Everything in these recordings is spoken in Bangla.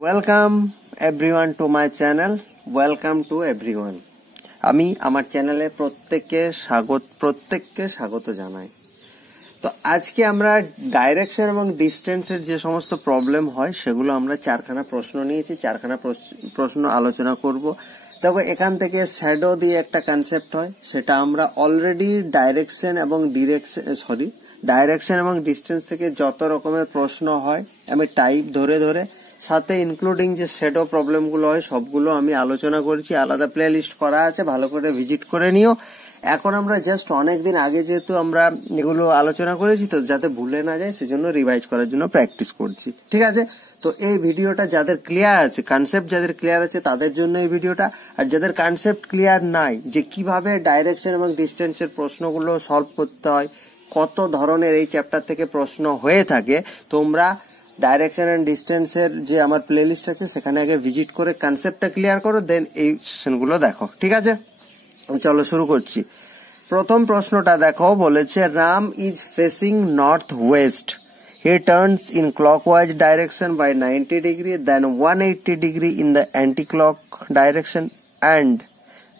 Welcome everyone to my channel. Welcome to everyone. আমি আমার চ্যানেলে প্রত্যেককে স্বাগত জানাই। তো আজকে আমরা ডাইরেকশন এবং ডিস্টেন্সের যে সমস্ত প্রবলেম হয় সেগুলো আমরা চারখানা প্রশ্ন নিয়েছি, চারখানা প্রশ্ন আলোচনা করব। দেখো, এখান থেকে শ্যাডো দিয়ে একটা কনসেপ্ট হয়, সেটা আমরা অলরেডি ডাইরেকশন এবং ডিস্টেন্স থেকে যত রকমের প্রশ্ন হয় আমি টাইপ ধরে ধরে সাথে ইনক্লুডিং যে শ্যাডো প্রবলেম গুলো হয় সবগুলো আমি আলোচনা করেছি। আলাদা প্লে লিস্ট করা আছে, ভালো করে ভিজিট করে নিও। এখন আমরা জাস্ট অনেকদিন আগে যেহেতু আমরা এগুলো আলোচনা করেছি, তো যাতে ভুলে না যায় সেজন্য রিভাইজ করার জন্য প্র্যাকটিস করছি। ঠিক আছে, তো এই ভিডিওটা যাদের ক্লিয়ার আছে, কনসেপ্ট যাদের ক্লিয়ার আছে তাদের জন্য এই ভিডিওটা। আর যাদের কনসেপ্ট ক্লিয়ার নাই যে কিভাবে ডাইরেকশন এবং ডিস্টেন্সের প্রশ্নগুলো সলভ করতে হয়, কত ধরনের এই চ্যাপ্টার থেকে প্রশ্ন হয়ে থাকে, তোমরা ডাইরেকশন এন্ড ডিস্টেন্সের যে আমার প্লে লিস্ট আছে সেখানে আগে ভিজিট করে কনসেপ্টটা ক্লিয়ার করো, দেন এই সেশনগুলো দেখো। ঠিক আছে, চলো শুরু করছি। প্রথম প্রশ্নটা দেখো, বলেছে Ram is facing north west. He turns in clockwise direction by 90 degree, then 180 degree in the anti-clock direction and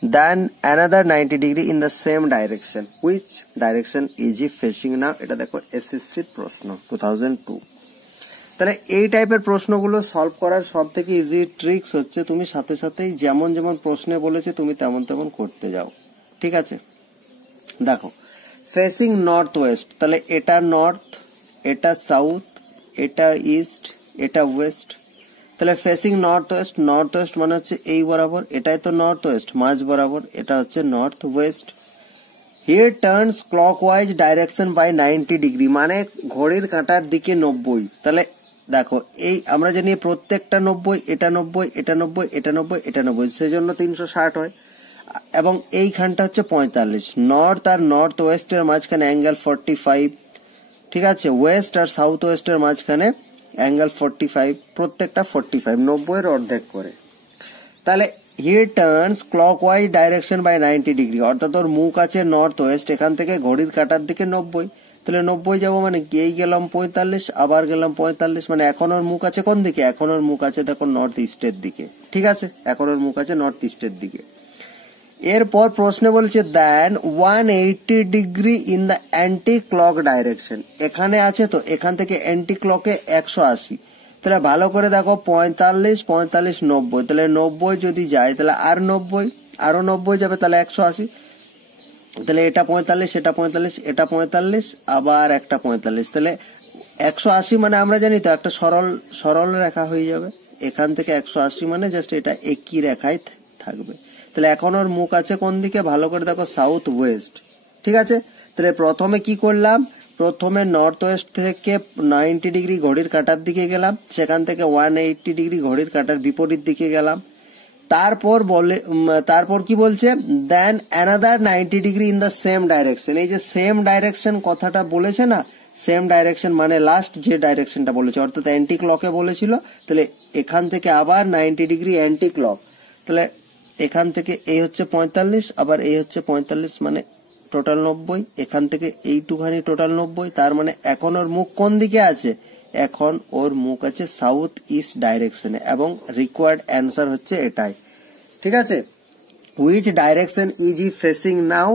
then another 90 degree in the same direction. Which direction is he facing now? এটা দেখো এসএসসি প্রশ্ন 2002। তাহলে এই টাইপের প্রশ্নগুলো সলভ করার সব থেকে ইজি ট্রিক্স হচ্ছে তুমি সাথে সাথেই যেমন যেমন প্রশ্নে বলেছে তুমি তেমন তেমন করতে যাও। ঠিক আছে, দেখো ফেসিং নর্থ ওয়েস্ট, তাহলে এটা নর্থ, এটা সাউথ, এটা ইস্ট, এটা ওয়েস্ট। তাহলে ফেসিং নর্থ ওয়েস্ট মানে হচ্ছে এই বরাবর, এটাই তো নর্থ ওয়েস্ট, মাঝ বরাবর, এটা হচ্ছে north west. Here turns clockwise direction by 90 degree, মানে ঘড়ির কাঁটার দিকে 90। তাহলে দেখো এই আমরা জানি প্রত্যেকটা 90, এটা 90, এটা 90, এটা 90, এটা 90, সেজন্য 360 হয়। এবং এইখানটা হচ্ছে 45। নর্থ আর নর্থ ওয়েস্টের মাঝখানে অ্যাঙ্গেল 45। ঠিক আছে, ওয়েস্ট আর সাউথ ওয়েস্টের মাঝখানে অ্যাঙ্গেল 45, প্রত্যেকটা 45, 90 এর অর্ধেক করে। তাহলে he turns clockwise direction by 90 degree, অর্থাৎ ওর মুখ আছে নর্থ ওয়েস্ট, এখান থেকে ঘড়ির কাঁটার দিকে 90। তাহলে 90 যাবো মানে কি, এই গেলাম 45, আবার গেলাম 45, মানে এখন ওর মুখ আছে কোন দিকে? এখন ওর মুখ আছে দেখো নর্থ ইস্টের দিকে। ঠিক আছে, এখন ওর মুখ আছে নর্থ ইস্টের দিকে। এরপর প্রশ্নে বলছে দেন 180 degree in the anti clock direction, এখানে আছে তো এখান থেকে অ্যান্টি ক্লকে 180। তাহলে ভালো করে দেখো 45, 45, 90, তাহলে 90 যদি যায় তাহলে আর 90, আরো 90 যাবে, তাহলে 180। তাহলে এটা 45, এটা 45, এটা 45, আবার একটা 45, তাহলে 180 মানে আমরা জানি তো একটা সরল রেখা হয়ে যাবে। এখান থেকে 180 মানে জাস্ট এটা একই রেখায় থাকবে। তাহলে এখন ওর মুখ আছে কোন দিকে? ভালো করে দেখো সাউথ ওয়েস্ট। ঠিক আছে, তাহলে প্রথমে কি করলাম? প্রথমে নর্থ ওয়েস্ট থেকে 90 ডিগ্রি ঘড়ির কাঁটার দিকে গেলাম, সেখান থেকে 180 ডিগ্রি ঘড়ির কাঁটার বিপরীত দিকে গেলাম। তারপর কি বলছে? Then another 90 degree in the same direction. এই যে সেম ডাইরেকশন কথাটা বলেছে না, সেম ডাইরেকশন মানে লাস্ট যে ডাইরেকশনটা বলেছে, অর্থাৎ অ্যান্টি ক্লকে বলেছিল। তাহলে এখান থেকে আবার 90 ডিগ্রি অ্যান্টি ক্লক। তাহলে এখান থেকে এই হচ্ছে 45, আবার এই হচ্ছে 45, মানে টোটাল 90। এখান থেকে এইটুখানি টোটাল 90। তার মানে এখন ওর মুখ কোন দিকে আছে? এখন ওর মুখ আছে সাউথ ইস্ট ডাইরেকশনে, এবং রিকোয়ার্ড অ্যান্সার হচ্ছে এটাই। ঠিক আছে, which direction is he facing now?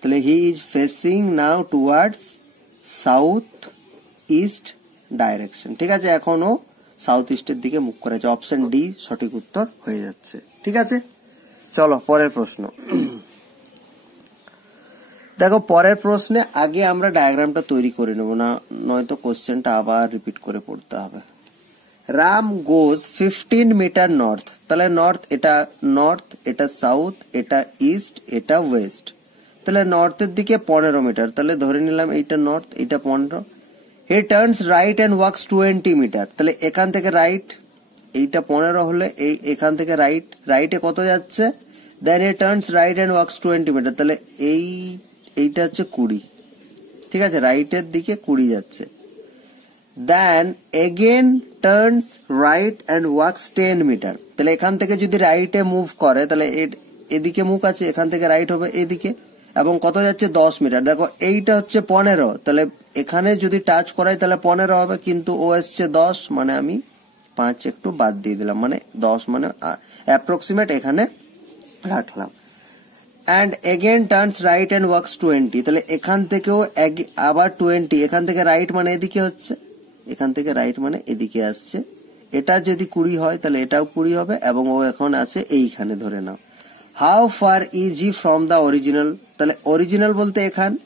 তাহলে he is facing now towards south east direction. ঠিক আছে, এখনো সাউথ ইস্টের দিকে মুখ করেছে। অপশন ডি সঠিক উত্তর হয়ে যাচ্ছে। ঠিক আছে, চলো পরের প্রশ্ন দেখো। পরের প্রশ্নে আগে আমরা ডায়াগ্রামটা তৈরি করে নেব, না নয়তো কোশ্চেনটা আবার রিপিট করে পড়তে হবে। রাম গোজ 15 মিটার নর্থ, তাহলে নর্থ, এটা সাউথ, এটা ইস্ট, এটা ওয়েস্ট। তাহলে নর্থের দিকে 15 মিটার, তাহলে ধরে নিলাম এইটা নর্থ, এইটা 15। He turns right and walks 20 metre, তাহলে এখান থেকে রাইট, এইটা 15 হলে এখান থেকে রাইটে কত যাচ্ছে? Then he turns right and walks 20 metre, তাহলে এইটা হচ্ছে 20। ঠিক আছে, রাইটের দিকে 20 যাচ্ছে। Then again turns right and walks 10 metre, তাহলে এখান থেকে যদি রাইটে মুভ করে তাহলে এদিকে মুখ আছে, এখান থেকে রাইট হবে এদিকে, এবং কত যাচ্ছে? 10 মিটার। দেখো এইটা হচ্ছে 15, তাহলে এখানে যদি টাচ করাই তাহলে 15 হবে, কিন্তু ও এসছে 10, মানে আমি 5 একটু বাদ দিয়ে দিলাম, মানে 10 মানে অ্যাপ্রক্সিমেট এখানে রাখলাম। And again turns right and works 20, তাহলে এখান থেকেও আবার 20, এখান থেকে রাইট মানে এদিকে হচ্ছে, এখান থেকে রাইট মানে এদিকে আসছে। এটা যদি 20 হয় তাহলে এটাও 20 হবে, এবং ও এখন আছে এইখানে ধরে নাও। How far is he from the original, তাহলে অরিজিনাল বলতে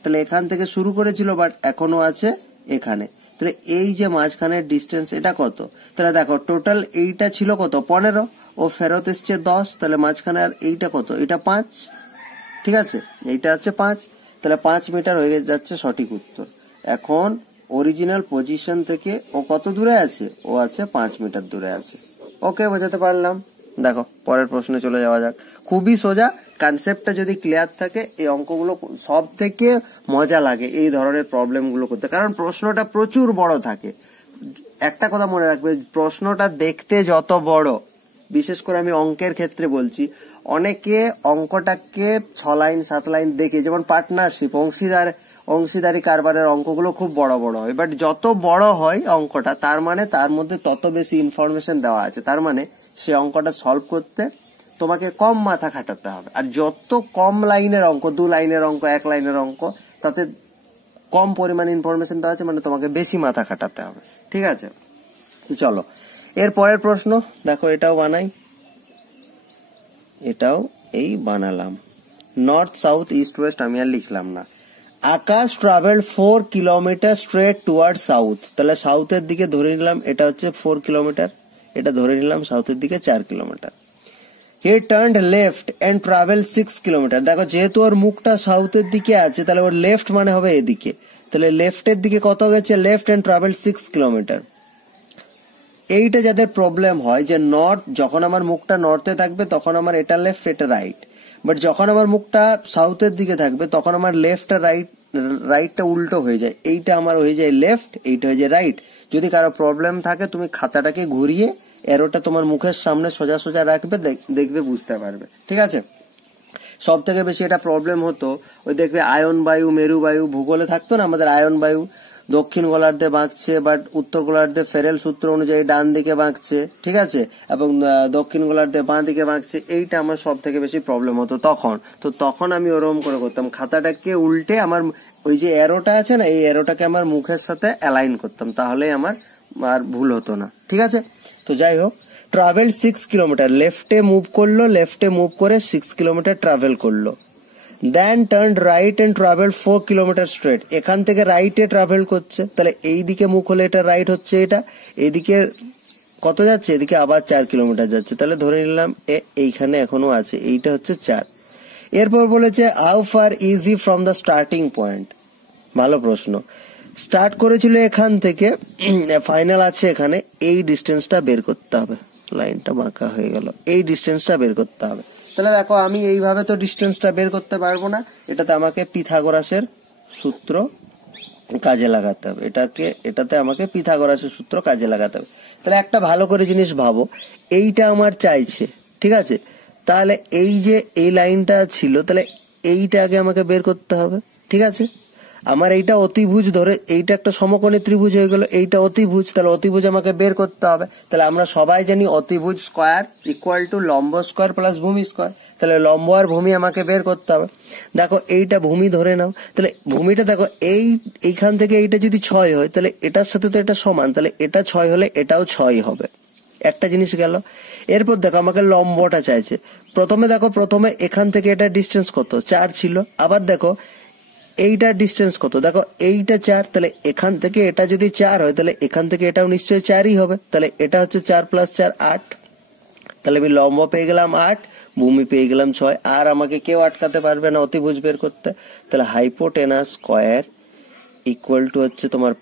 তাহলে এখান থেকে শুরু করেছিল বাট এখনো আছে এখানে, তাহলে এই যে মাঝখানের ডিস্টেন্স এটা কত? তাহলে দেখো টোটাল এইটা ছিল কত 15, ও ফেরত এসছে 10, তাহলে মাঝখানে আর এইটা কত? এটা 5, ঠিক আছে, এইটা হচ্ছে 5, তাহলে 5 মিটার হয়ে যাচ্ছে সঠিক উত্তর। এখন অরিজিনাল পজিশন থেকে ও কত দূরে আছে? ও আছে 5 মিটার দূরে আছে। ওকে, বোঝাতে পারলাম। দেখো পরের প্রশ্নে চলে যাওয়া যাক। খুবই সোজা, কনসেপ্টটা যদি ক্লিয়ার থাকে এই অঙ্কগুলো সব থেকে মজা লাগে এই ধরনের প্রবলেমগুলো করতে, কারণ প্রশ্নটা প্রচুর বড় থাকে। একটা কথা মনে রাখবে, প্রশ্নটা দেখতে যত বড়, বিশেষ করে আমি অঙ্কের ক্ষেত্রে বলছি, অনেকে অঙ্কটাকে 6 লাইন 7 লাইন দেখে, যেমন পার্টনারশিপ, অংশীদারি কারবারের অঙ্কগুলো খুব বড় বড় হয়, বাট যত বড় হয় অঙ্কটা তার মানে তার মধ্যে তত বেশি ইনফরমেশন দেওয়া আছে, তার মানে সে অঙ্কটা সলভ করতে তোমাকে কম মাথা খাটাতে হবে। আর যত কম লাইনের অঙ্ক, 2 লাইনের অঙ্ক, 1 লাইনের অঙ্ক, তাতে কম পরিমাণ ইনফরমেশন দেওয়া আছে, মানে তোমাকে বেশি মাথা খাটাতে হবে। ঠিক আছে, চলো এর পরের প্রশ্ন দেখো, এটাও বানাই, এটাও এই বানালাম। নর্থ সাউথ ইস্ট ওয়েস্ট আমি আর লিখলাম না। Akash travel 4 kilometre straight toward south, তাহলে সাউথের দিকে ধরে নিলাম এটা হচ্ছে 4 কিলোমিটার, এটা ধরে নিলাম সাউথের দিকে 4 kilometre. He turned left and travel 6 kilometre, দেখো যেহেতু ওর মুখটা সাউথের দিকে আছে তাহলে ওর লেফট মানে হবে এদিকে, তাহলে লেফটের দিকে কত গেছে? Left and travel 6 kilometre. এইটা যাদের প্রবলেম হয় যে নর্থ, যখন আমার মুখটা নর্থে থাকবে তখন আমার এটা লেফট এটা রাইট, বাট যখন আমার মুখটা সাউথের দিকে থাকবে তখন আমার লেফট আর রাইটটা উল্টো হয়ে যায়, এইটা আমার হয়ে যায় লেফট, এইটা হয়ে যায় রাইট। যদি কারো প্রবলেম থাকে তুমি খাতাটাকে ঘুরিয়ে এরোটা তোমার মুখের সামনে সোজা সোজা রাখবে, দেখবে বুঝতে পারবে। ঠিক আছে, সব থেকে বেশি এটা প্রবলেম হতো ওই দেখবে আয়ন বায়ু, মেরু বায়ু, ভূগোলে থাকতো না আমাদের, আয়ন বায়ু দক্ষিণ গোলার্ধে বাঁকছে বাট উত্তর গোলার্ধে ফেরেল সূত্র অনুযায়ী ডান দিকে বাঁকছে, ঠিক আছে, এবং দক্ষিণ গোলার্ধে বাঁ দিকে বাঁকছে, এইটা আমার সব থেকে বেশি প্রবলেম হতো তখন আমি ওরকম করে করতাম, খাতাটাকে উল্টে আমার ওই যে এরোটা আছে না, এই এরোটাকে আমার মুখের সাথে অ্যালাইন করতাম, তাহলে আমার আর ভুল হতো না। ঠিক আছে, তো যাই হোক, ট্রাভেল 6 কিলোমিটার, লেফটে মুভ করলো, লেফটে মুভ করে 6 কিলোমিটার ট্রাভেল করলো। Then turn right and travel 4 kilometre straight, এখান থেকে রাইটে ট্রাভেল করছে, তাহলে এই দিকে মুখ হলে এটা রাইট হচ্ছে, এটা এইদিকে কত যাচ্ছে? এদিকে আবার 4 কিলোমিটার যাচ্ছে, তাহলে ধরে নিলাম এইখানে এখনো আছে, এইটা হচ্ছে 4। এরপর বলেছে how far is he from the starting point. ভালো প্রশ্ন, স্টার্ট করেছিল এখান থেকে, ফাইনাল আছে এখানে, এই ডিস্টেন্সটা বের করতে হবে, লাইনটা বাঁকা হয়ে গেল, এই ডিস্টেন্সটা বের করতে হবে। তাহলে দেখো আমি এইভাবে তো ডিস্টেন্সটা বের করতে পারবো না, এটাতে আমাকে পিথাগোরাসের সূত্র কাজে লাগাতে হবে, এটাতে আমাকে পিথাগোরাসের সূত্র কাজে লাগাতে হবে। তাহলে একটা ভালো করে জিনিস ভাবো, এইটা আমার চাইছে, ঠিক আছে, তাহলে এই যে এই লাইনটা ছিল, তাহলে এইটা আগে আমাকে বের করতে হবে। ঠিক আছে, আমার এইটা অতিভুজ, ধরে এইটা একটা সমকোণী ত্রিভুজ হয়ে গেল, এইটা অতিভুজ, তাহলে অতিভুজ আমাকে বের করতে হবে। তাহলে আমরা সবাই জানি অতিভুজ স্কোয়ার ইকুয়াল টু লম্ব স্কোয়ার প্লাস ভূমি স্কোয়ার, তাহলে লম্ব আর ভূমি আমাকে বের করতে হবে। দেখো এইটা ভূমি ধরে নাও, তাহলে ভূমিটা দেখো এইখান থেকে এইটা যদি 6 হয় তাহলে এটার সাথে তো এটা সমান, তাহলে এটা 6 হলে এটাও 6 হবে, একটা জিনিস গেল। এরপর দেখো আমাকে লম্বটা চাইছে, প্রথমে এখান থেকে এটা ডিস্টেন্স কত? 4 ছিল, আবার দেখো এইটার ডিস্টেন্স কত? দেখো এইটা 4, তাহলে এখান থেকে এটা যদি 4 হয় তাহলে এখান থেকে এটাও নিশ্চয়ই 4ই হবে, তাহলে এটা হচ্ছে 4 + 4 8, তাহলে আমি লম্ব পেয়ে গেলাম 8, ভূমি পেয়ে গেলাম 6, আর আমাকে কেউ আটকাতে পারবে না অতিভুজ বের করতে। তাহলে হাইপোটেনাস স্কোয়ার ইকুয়াল টু হচ্ছে তোমার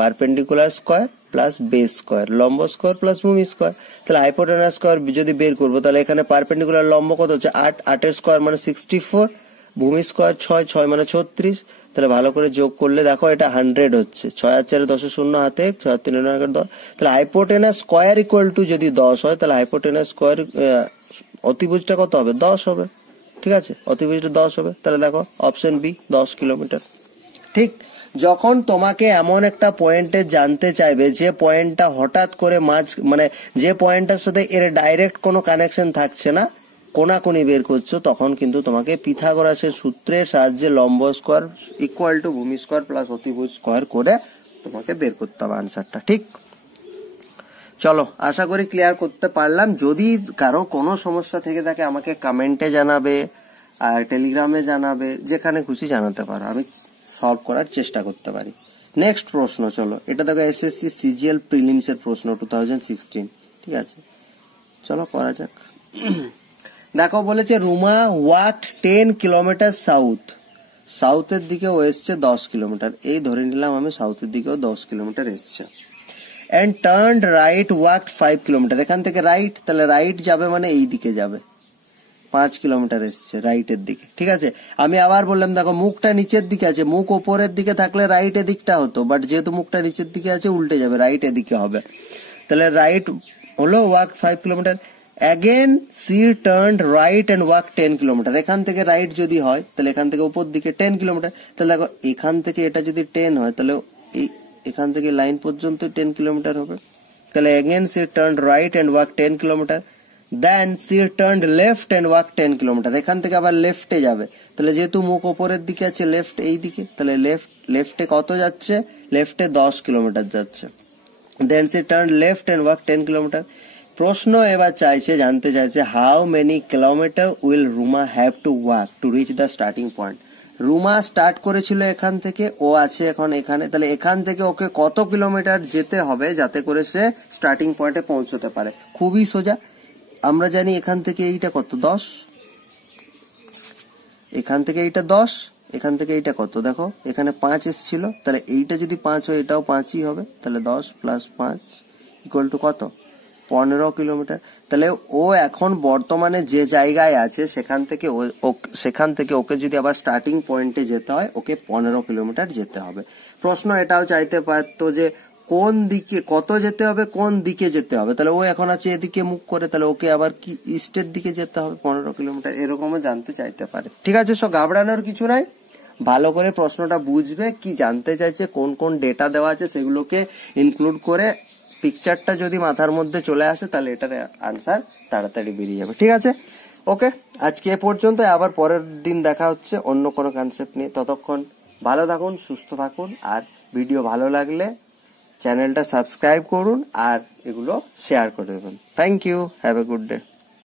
perpendicular square plus base square, লম্ব স্কোয়ার প্লাস ভূমি স্কোয়ার। তাহলে হাইপোটেনাস স্কোয়ার যদি বের করবো তাহলে এখানে পারপেন্ডিকুলার লম্ব কত হচ্ছে 8, 8 স্কোয়ার মানে 64, ভূমি স্কোয়ার 6, 6 মানে 36, তাহলে ভালো করে যোগ করলে দেখো এটা 100 হচ্ছে, 6 আর 4 10 শূন্য হাতে 6 আর 3 10, তাহলে হাইপোটেনাস স্কোয়ার ইকুয়াল টু যদি 10 হয় তাহলে হাইপোটেনাস স্কোয়ার অতিভুজটা কত হবে? 10 হবে। ঠিক আছে, অতিভুজটা 10 হবে, তাহলে দেখো অপশন বি 10 কিলোমিটার। ঠিক, যখন তোমাকে এমন একটা পয়েন্টে জানতে চাইবে যে পয়েন্টটা হঠাৎ করে মানে যে পয়েন্টটার সাথে এর ডাইরেক্ট কোনো কানেকশন থাকছে না, কোনাকুনি বের করছো, তখন কিন্তু তোমাকে পিথাগোরাসের সূত্রের সাহায্যে লম্ব স্কোয়ার ইকুয়াল টু ভূমি স্কোয়ার প্লাস অতিভুজ স্কোয়ার করে তোমাকে বের করতে হবে আনসারটা। ঠিক, চলো আশা করি ক্লিয়ার করতে পারলাম। যদি কারো কোনো সমস্যা থেকে থাকে আমাকে কমেন্টে জানাবে, আর টেলিগ্রামে জানাবে, যেখানে খুশি জানাতে পারো, আমি সলভ করার চেষ্টা করতে পারি। নেক্সট প্রশ্ন, চলো এটা দেখো এসএসসি সিজিএল প্রিলিমস এর প্রশ্ন 2016। ঠিক আছে, চলো করা যাক। দেখো বলেছে রুমা ওয়াক 10 কিলোমিটার সাউথের দিকে ও এসছে 10 কিলোমিটার, এই ধরে নিলাম আমি সাউথের দিকেও 10 কিলোমিটার এসছে। And turned right walked 5 kilometre, এখান থেকে রাইট, তাহলে রাইট যাবে মানে এই দিকে যাবে, 5 কিলোমিটার এসছে রাইটের দিকে। ঠিক আছে, আমি আবার বললাম দেখো মুখটা নিচের দিকে আছে, মুখ ওপরের দিকে থাকলে রাইট এদিকটা হতো, বাট যেহেতু মুখটা নিচের দিকে আছে উল্টে যাবে, রাইট এদিকে হবে। তাহলে রাইট হলো walk 5 kilometre. Again she turned right and walk 10 kilometre, এখান থেকে রাইট যদি হয় তাহলে এখান থেকে উপর দিকে 10 কিলোমিটার। তাহলে দেখো এখান থেকে এটা যদি 10 হয় তাহলে এখান থেকে লাইন পর্যন্ত 10 কিলোমিটার হবে। তাহলে again she turned right and walk 10 kilometre. Then she turned left and walk 10 kilometre, এখান থেকে আবার লেফটে যাবে, তাহলে যেহেতু মুখ ওপরের দিকে আছে লেফট এই দিকে, তাহলে লেফটে কত যাচ্ছে, লেফটে 10 কিলোমিটার যাচ্ছে। Then she turned left and walk 10 kilometre. প্রশ্ন এবার জানতে চাইছে how many kilometre will Ruma have to walk to reach the starting point. Ruma start করেছিল এখান থেকে, ও আছে এখন এখানে, তাহলে এখান থেকে ওকে কত কিলোমিটার যেতে হবে যাতে করে সে স্টার্টিং পয়েন্টে পৌঁছতে পারে। খুবই সোজা, আমরা জানি এখান থেকে এইটা কত 10, এখান থেকে এইটা 10, এখান থেকে এইটা কত, দেখো এখানে 5 এসেছিল, তাহলে এইটা যদি 5 হয় এটাও 5ই হবে, তাহলে 10 প্লাস 5 ইকুয়াল টু কত, 15 কিলোমিটার। তাহলে ও এখন বর্তমানে যে জায়গায় আছে সেখান থেকে ওকে যদি আবার স্টার্টিং পয়েন্টে যেতে হয় ওকে 15 কিলোমিটার যেতে হবে। প্রশ্ন এটাও চাইতে পারতো যে কোন দিকে কত যেতে হবে, কোন দিকে যেতে হবে, তাহলে ও এখন আছে এদিকে মুখ করে, তাহলে ওকে আবার কি ইস্টের দিকে যেতে হবে 15 কিলোমিটার, এরকমও জানতে চাইতে পারে। ঠিক আছে, সব ঘাবড়ানোর কিছু নাই, ভালো করে প্রশ্নটা বুঝবে, কি জানতে চাইছে, কোন কোন ডেটা দেওয়া আছে সেগুলোকে ইনক্লুড করে পিকচারটা যদি মাথার মধ্যে চলে আসে তাহলে এটার আনসার তাড়াতাড়ি বেরিয়ে যাবে। ঠিক আছে, ওকে, আজকে এ পর্যন্ত, আবার পরের দিন দেখা হচ্ছে অন্য কোনো কনসেপ্ট নিয়ে। ততক্ষণ ভালো থাকুন, সুস্থ থাকুন, আর ভিডিও ভালো লাগলে চ্যানেলটা সাবস্ক্রাইব করুন আর এগুলো শেয়ার করে দেবেন। Thank you, have a good day.